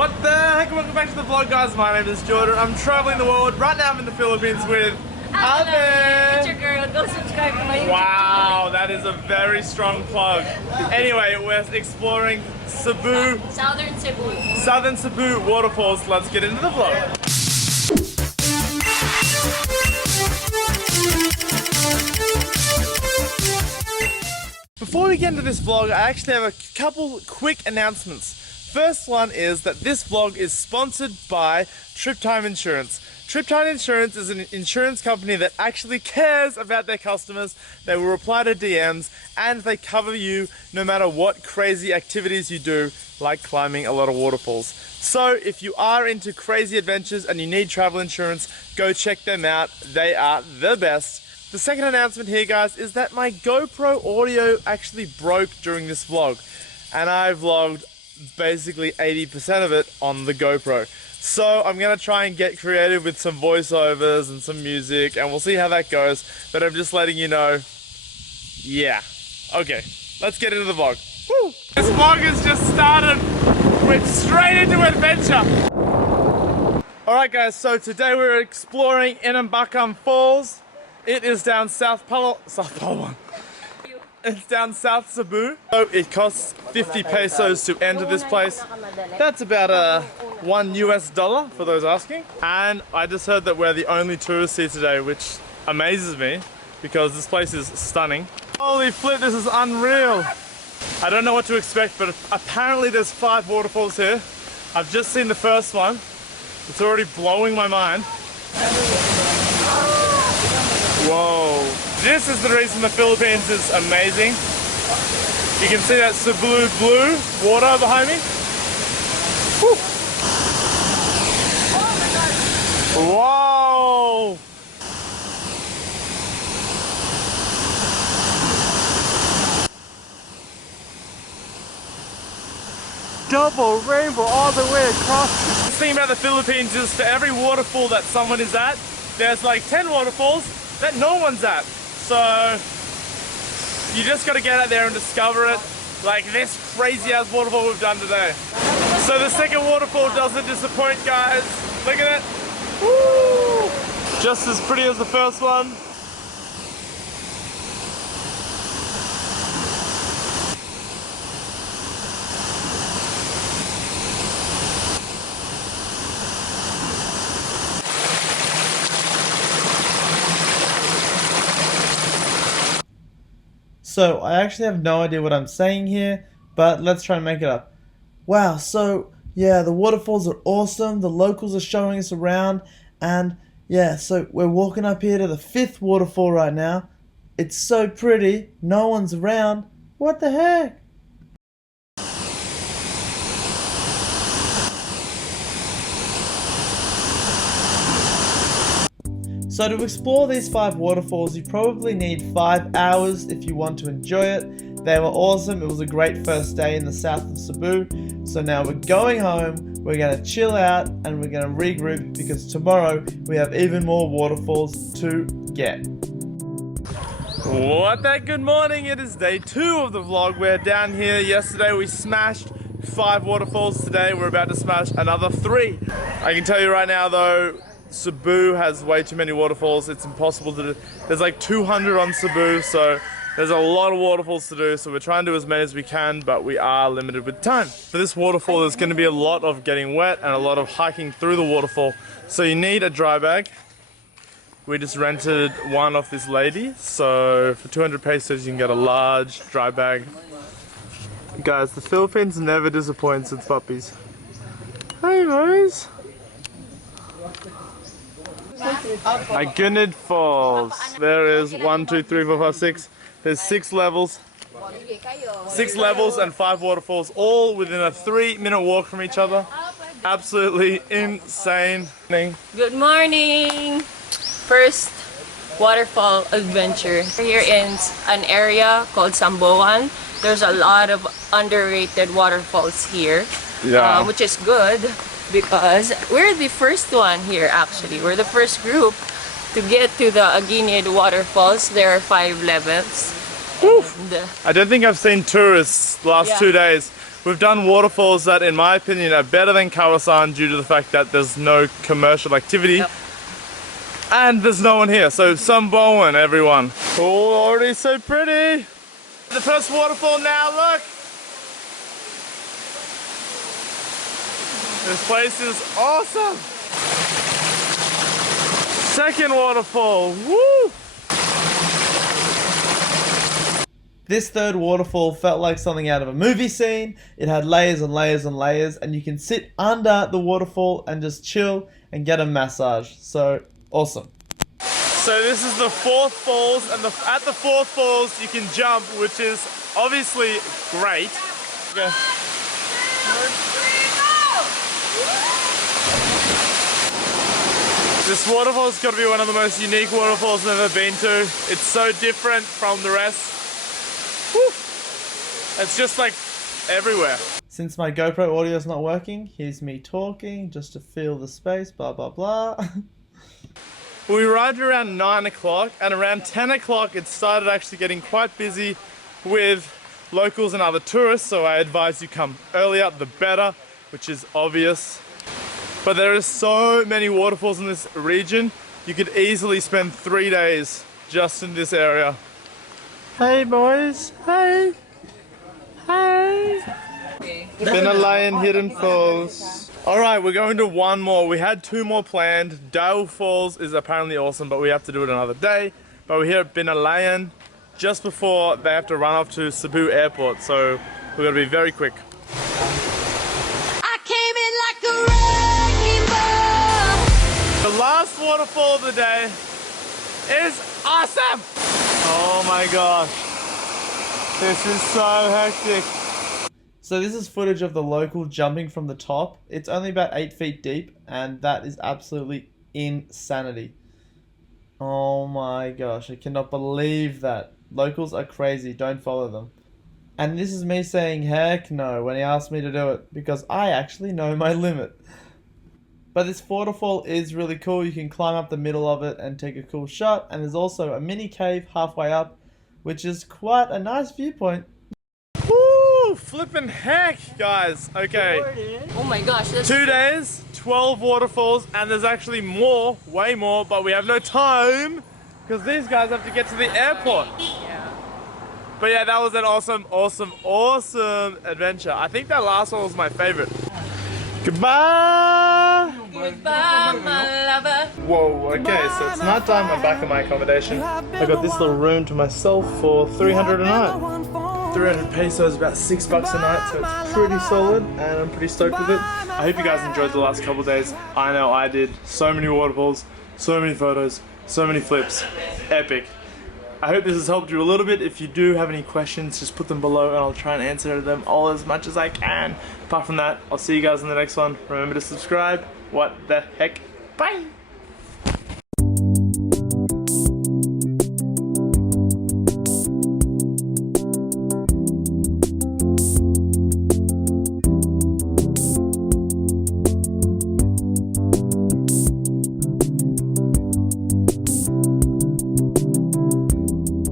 What the heck? Welcome back to the vlog, guys. My name is Jordan. I'm traveling the world. Right now I'm in the Philippines with It's your girl. Go subscribe to my YouTube. Wow, that is a very strong plug. Anyway, we're exploring Cebu. Southern Cebu. Southern Cebu waterfalls. Let's get into the vlog. Before we get into this vlog, I actually have a couple quick announcements. First one is that this vlog is sponsored by TripTime Insurance. TripTime Insurance is an insurance company that actually cares about their customers. They will reply to DMs and they cover you no matter what crazy activities you do, like climbing a lot of waterfalls. So if you are into crazy adventures and you need travel insurance, go check them out. They are the best. The second announcement here, guys, is that my GoPro audio actually broke during this vlog, and I vlogged basically 80% of it on the GoPro. So I'm gonna try and get creative with some voiceovers and some music, and we'll see how that goes. But I'm just letting you know, yeah. Okay, let's get into the vlog. Woo! This vlog has just started. We're straight into adventure. Alright guys, so today we're exploring INAMBAKAN Falls. It is down South Palawan. It's down South Cebu. So it costs 50 pesos to enter this place. That's about $1 US for those asking. And I just heard that we're the only tourists here today, which amazes me because this place is stunning. Holy flip, this is unreal. I don't know what to expect, but apparently there's 5 waterfalls here. I've just seen the first one. It's already blowing my mind. Whoa. This is the reason the Philippines is amazing. You can see that Cebu blue water behind me. Woo. Whoa! Double rainbow all the way across. The thing about the Philippines is for every waterfall that someone is at, there's like 10 waterfalls that no one's at. So you just gotta get out there and discover it, like this crazy ass waterfall we've done today. So the second waterfall doesn't disappoint, guys. Look at it. Woo! Just as pretty as the first one. So, I actually have no idea what I'm saying here, but let's try and make it up. Wow, so, yeah, the waterfalls are awesome, the locals are showing us around, and, yeah, so we're walking up here to the 5th waterfall right now. It's so pretty, no one's around. What the heck? So to explore these 5 waterfalls, you probably need 5 hours if you want to enjoy it. They were awesome. It was a great first day in the south of Cebu. So now we're going home, we're going to chill out, and we're going to regroup because tomorrow we have even more waterfalls to get. What the good morning, it is day 2 of the vlog. We're down here. Yesterday we smashed 5 waterfalls. Today we're about to smash another 3. I can tell you right now though, Cebu has way too many waterfalls. It's impossible to do. There's like 200 on Cebu, so there's a lot of waterfalls to do. So we're trying to do as many as we can, but we are limited with time. For this waterfall, there's going to be a lot of getting wet and a lot of hiking through the waterfall. So you need a dry bag. We just rented one off this lady. So for 200 pesos, you can get a large dry bag. Guys, the Philippines never disappoints its puppies. Hey guys. AGUINID Falls. There is 1, 2, 3, 4, 5, 6. There's 6 levels. 6 levels and 5 waterfalls, all within a 3-minute walk from each other. Absolutely insane. Good morning. First waterfall adventure. We're here in an area called Samboan. There's a lot of underrated waterfalls here, which is good. Because we're the first one here actually. We're the first group to get to the AGUINID waterfalls. There are 5 levels. I don't think I've seen tourists the last 2 days. we've done waterfalls that, in my opinion, are better than Kawasan due to the fact that there's no commercial activity. Yep. And there's no one here, so Samboan, everyone. Oh, already so pretty. The first waterfall now, look. This place is awesome. Second waterfall, woo! This third waterfall felt like something out of a movie scene. It had layers and layers and layers, and you can sit under the waterfall and just chill and get a massage. So, awesome. So this is the fourth falls, and at the fourth falls you can jump, which is obviously great. Okay. This waterfall's got to be one of the most unique waterfalls I've ever been to. It's so different from the rest. Whew. It's just like everywhere. Since my GoPro audio is not working, here's me talking just to feel the space, blah blah blah. We arrived around 9 o'clock, and around 10 o'clock it started actually getting quite busy with locals and other tourists, so I advise you come earlier the better, which is obvious. But there are so many waterfalls in this region, you could easily spend 3 days just in this area. Hey boys, hey, hey. Binalayan Hidden Falls. Alright, we're going to one more. We had 2 more planned. Dale Falls is apparently awesome, but we have to do it another day. But we're here at Binalayan just before they have to run off to Cebu airport, so we're going to be very quick. I came in like a wrecking ball. The last waterfall of the day is awesome! Oh my gosh. This is so hectic. So this is footage of the local jumping from the top. It's only about 8 feet deep, and that is absolutely insanity. Oh my gosh, I cannot believe that. Locals are crazy, don't follow them. And this is me saying heck no when he asked me to do it, because I actually know my limit. But this waterfall is really cool. You can climb up the middle of it and take a cool shot, and there's also a mini cave halfway up, which is quite a nice viewpoint. Woo! Flippin' heck, guys. Okay. Oh my gosh, that's 2 days, 12 waterfalls, and there's actually more, way more, but we have no time because these guys have to get to the airport. yeah. But yeah, that was an awesome adventure. I think that last one was my favorite. Goodbye! Goodbye, my lover. Whoa, okay, so it's night time. I'm back at my accommodation. I got this little room to myself for 300 a night. 300 pesos, about $6 a night, so it's pretty solid, and I'm pretty stoked with it. I hope you guys enjoyed the last couple of days. I know I did. So many waterfalls, so many photos, so many flips. Epic. I hope this has helped you a little bit. If you do have any questions, just put them below and I'll try and answer them all as much as I can. Apart from that, I'll see you guys in the next one. Remember to subscribe. What the heck? Bye!